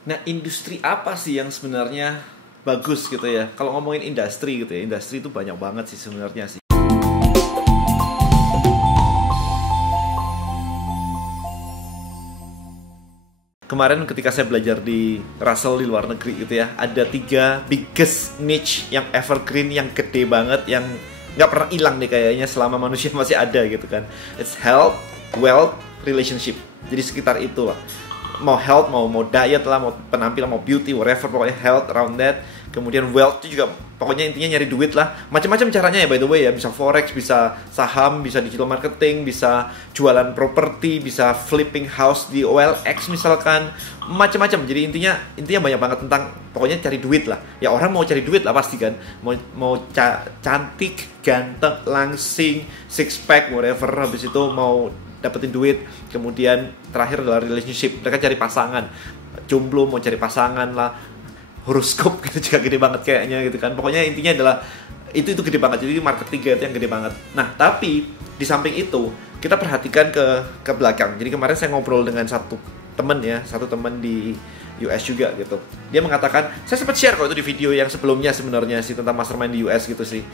Nah, industri apa sih yang sebenarnya bagus gitu ya? Kalau ngomongin industri gitu ya, industri itu banyak banget sih sebenarnya sih. Kemarin ketika saya belajar di Russell di luar negeri gitu ya, ada 3 biggest niche yang evergreen, yang gede banget, yang nggak pernah hilang nih kayaknya selama manusia masih ada gitu kan. It's health, wealth, relationship. Jadi sekitar itu lah. Mau health, mau diet lah, mau penampilan, mau beauty, whatever, pokoknya health around that. Kemudian wealth itu juga pokoknya intinya nyari duit lah. Macam-macam caranya ya, by the way ya, bisa forex, bisa saham, bisa digital marketing, bisa jualan properti, bisa flipping house di OLX misalkan, macam-macam. Jadi intinya banyak banget tentang pokoknya cari duit lah. Ya orang mau cari duit lah pasti kan. Mau cantik, ganteng, langsing, six pack, whatever. Habis itu mau dapetin duit. Kemudian terakhir adalah relationship. Mereka cari pasangan. Jomblo mau cari pasangan lah. Horoskop gitu juga gede banget kayaknya gitu kan. Pokoknya intinya adalah itu gede banget. Jadi market 3 itu yang gede banget. Nah, tapi di samping itu kita perhatikan ke belakang. Jadi kemarin saya ngobrol dengan satu teman di US juga gitu. Dia mengatakan, saya sempat share kok itu di video yang sebelumnya sebenarnya sih tentang mastermind di US gitu sih.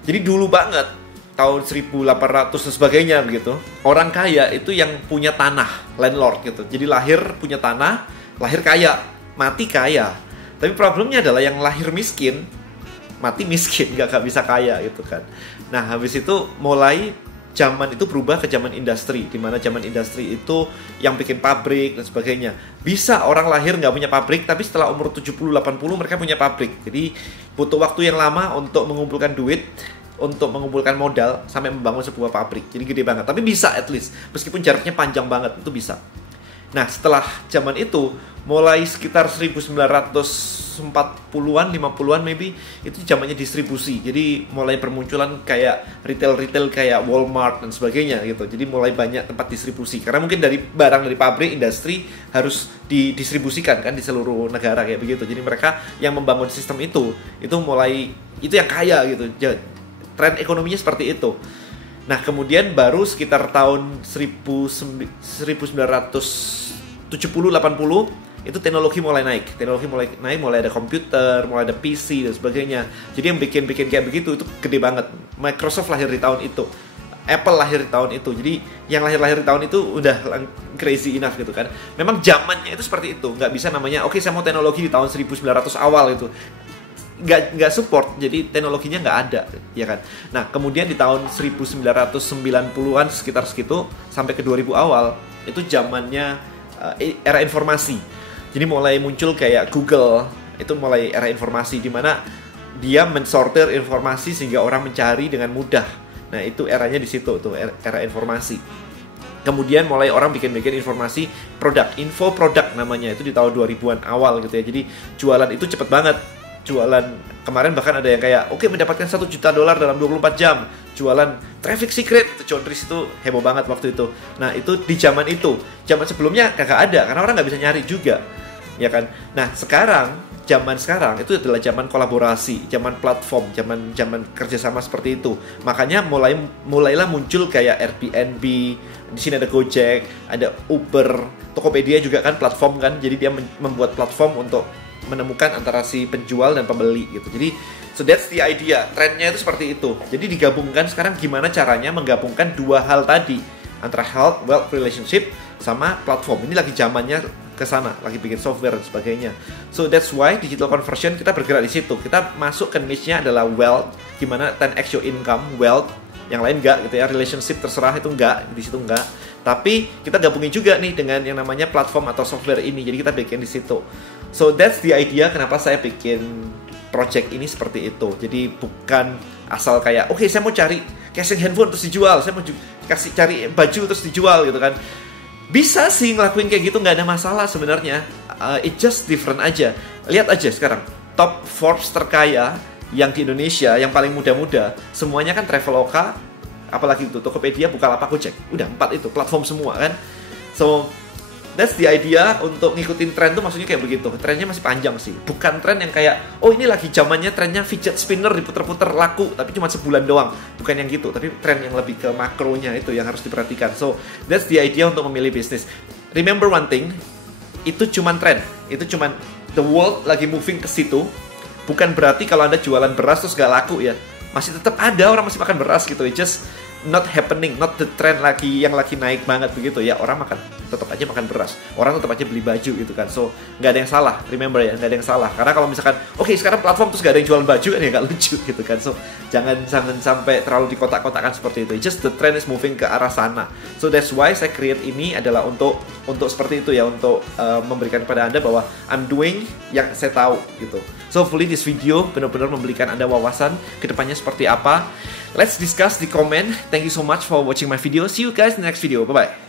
Jadi dulu banget tahun 1800 dan sebagainya begitu. Orang kaya itu yang punya tanah, landlord gitu. Jadi lahir punya tanah, lahir kaya, mati kaya. Tapi problemnya adalah yang lahir miskin, mati miskin, gak bisa kaya gitu kan. Nah, habis itu mulai zaman itu berubah ke zaman industri, di mana zaman industri itu yang bikin pabrik dan sebagainya. Bisa orang lahir nggak punya pabrik, tapi setelah umur 70-80 mereka punya pabrik. Jadi butuh waktu yang lama untuk mengumpulkan duit, untuk mengumpulkan modal sampai membangun sebuah pabrik. Jadi gede banget, tapi bisa at least, meskipun jaraknya panjang banget, itu bisa. Nah, setelah zaman itu, mulai sekitar 1940-an, 50-an maybe, itu zamannya distribusi. Jadi mulai bermunculan kayak retail-retail kayak Walmart dan sebagainya gitu. Jadi mulai banyak tempat distribusi. Karena mungkin dari barang dari pabrik, industri harus didistribusikan kan di seluruh negara kayak begitu. Jadi mereka yang membangun sistem itu mulai, itu yang kaya gitu. Tren ekonominya seperti itu. Nah, kemudian baru sekitar tahun 1970-80 itu teknologi mulai naik. Mulai ada komputer, mulai ada PC dan sebagainya. Jadi yang bikin kayak begitu itu gede banget. Microsoft lahir di tahun itu. Apple lahir di tahun itu. Jadi yang lahir di tahun itu udah crazy enough gitu kan. Memang zamannya itu seperti itu. Nggak bisa namanya, oke, saya mau teknologi di tahun 1900 awal itu. Nggak support, jadi teknologinya nggak ada, ya kan. Nah, kemudian di tahun 1990-an sekitar segitu sampai ke 2000 awal itu zamannya era informasi. Jadi mulai muncul kayak Google, itu mulai era informasi di mana dia mensortir informasi sehingga orang mencari dengan mudah. Nah, itu eranya di situ tuh, era informasi. Kemudian mulai orang bikin informasi produk, info produk namanya, itu di tahun 2000-an awal gitu ya. Jadi jualan itu cepet banget. Jualan kemarin bahkan ada yang kayak mendapatkan $1 juta dalam 24 jam. Jualan traffic secret, itu John Ries itu heboh banget waktu itu. Nah, itu di zaman itu. Zaman sebelumnya kagak ada karena orang nggak bisa nyari juga, ya kan. Nah, zaman sekarang itu adalah zaman kolaborasi, zaman platform, zaman kerjasama seperti itu. Makanya mulailah muncul kayak Airbnb, di sini ada Gojek, ada Uber, Tokopedia juga kan platform kan. Jadi dia membuat platform untuk menemukan antara si penjual dan pembeli gitu. Jadi so that's the idea. Trennya itu seperti itu. Jadi digabungkan sekarang gimana caranya menggabungkan dua hal tadi, antara health, wealth, relationship sama platform. Ini lagi zamannya ke sana, lagi bikin software dan sebagainya. So that's why digital conversion kita bergerak di situ. Kita masuk ke niche-nya adalah wealth, gimana 10x your income, wealth. Yang lain enggak gitu ya, relationship terserah itu enggak, di situ enggak. Tapi kita gabungin juga nih dengan yang namanya platform atau software ini. Jadi kita bikin di situ. So that's the idea kenapa saya bikin project ini seperti itu. Jadi bukan asal kayak saya mau cari casing handphone terus dijual, saya mau cari baju terus dijual gitu kan. Bisa sih ngelakuin kayak gitu, nggak ada masalah sebenarnya. It just different aja. Lihat aja sekarang top Forbes terkaya yang di Indonesia, yang paling muda-muda, semuanya kan Traveloka, apalagi itu Tokopedia, Bukalapak, Gojek. Udah 4 itu platform semua kan. So that's the idea. Untuk ngikutin tren tuh maksudnya kayak begitu. Trennya masih panjang sih. Bukan tren yang kayak ini lagi zamannya trennya fidget spinner diputer-puter laku tapi cuma sebulan doang. Bukan yang gitu, tapi tren yang lebih ke makronya itu yang harus diperhatikan. So that's the idea untuk memilih bisnis. Remember one thing, itu cuma tren. Itu cuman the world lagi moving ke situ. Bukan berarti kalau Anda jualan beras terus gak laku ya. Masih tetap ada orang masih makan beras gitu. It just not happening, not the trend yang lagi naik banget begitu ya. Orang tetap aja makan beras. Orang tetap aja beli baju gitu kan. So, nggak ada yang salah. Remember ya, nggak ada yang salah. Karena kalau misalkan, oke, sekarang platform terus nggak ada yang jualan baju kan ya nggak lucu gitu kan. So, jangan sampai terlalu dikotak-kotakan seperti itu. Just the trend is moving ke arah sana. So, that's why saya create ini adalah untuk seperti itu ya, untuk memberikan kepada Anda bahwa I'm doing yang saya tahu gitu. So, hopefully this video benar-benar memberikan Anda wawasan kedepannya seperti apa. Let's discuss di komen. Thank you so much for watching my video. See you guys in the next video. Bye-bye.